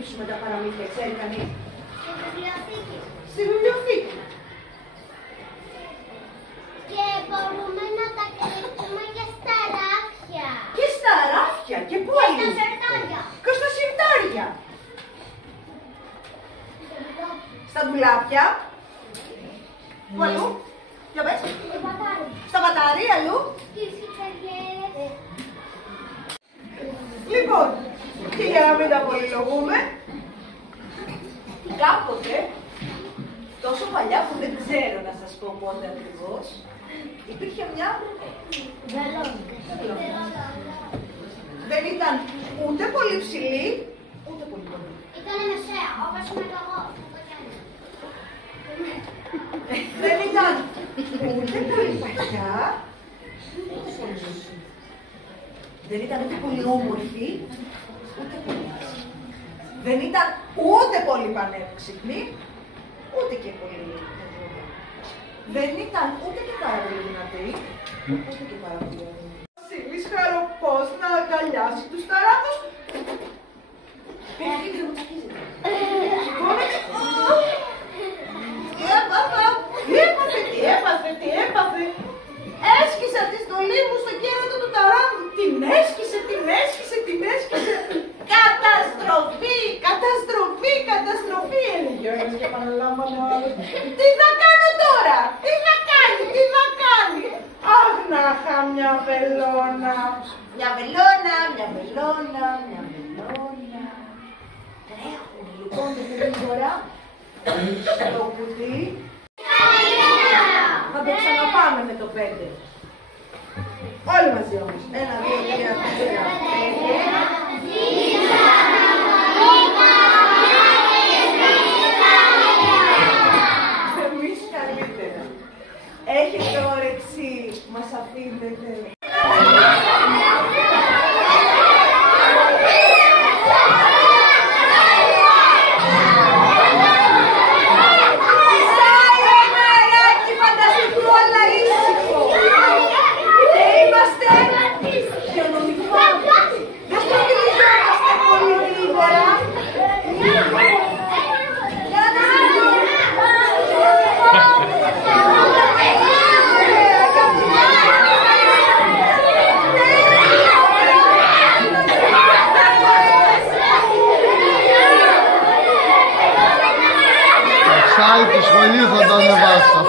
κρύψουμε τα παραμύθια, ξέρει κανείς? Στη βιβλιοθήκη. Στη βιβλιοθήκη. Και μπορούμε να τα κρύψουμε και στα ράφια. Και στα ράφια. Και πού Και αλλού? στα σερτάρια. Και στα σιρτάρια. Στα ντουλάπια. Πού αλλού? Για πες. Στο πατάρι. Στα βατάρι, αλλού. Και στις καριέρες. Λοιπόν, και για να μην τα πολυλογούμε, κάποτε, τόσο παλιά που δεν ξέρω να σας πω πότε ακριβώς, υπήρχε μια... Δεν ήταν ούτε πολύ ψηλή, ούτε πολύ κοντή. Ήτανε μεσαία, όπως είμαι και εγώ. Δεν ήταν ούτε πολύ παχιά, ούτε πολύ ζωσή. Δεν ήταν ούτε πολύ όμορφη, ούτε πολύ άσχημη. Δεν ήταν ούτε πολύ πανεύξυπνη, ούτε και πολύ ευρωβουλή. Δεν ήταν ούτε και πάρα πολύ δυνατή, ούτε και πάρα πολύ ωραία. Ο Βασίλης χαροπός να αγκαλιάσει τους ταράδους. Πήγε και μου τσακίζεται. Σηκώνεται. Τι έπαθα, τι έπαθε, τι έπαθε, τι έπαθε. Έσκυσα τη στολή μου στο κέρατο του ταράνδου. Την έσκυσε, την έσκυσε, την έσκυσε. Καταστροφή, καταστροφή, καταστροφή, έλεγε ο ένας και επαναλάμβανε ο άλλος. Τι θα κάνω τώρα, τι θα κάνει, τι θα κάνει. Αχ, να είχα μια βελόνα. Μια βελόνα, μια βελόνα, μια βελόνα. Τρέχουν λοιπόν την γρήγορα στο κουτί. Θα το ξαναπάμε με το 5. Όλοι μαζί όμως. 1, 2, 3, 4, 5. Εμείς καλύτερα. Έχετε όρεξη, μας αφήνετε. Site του σχολείου θα το ανεβάσω.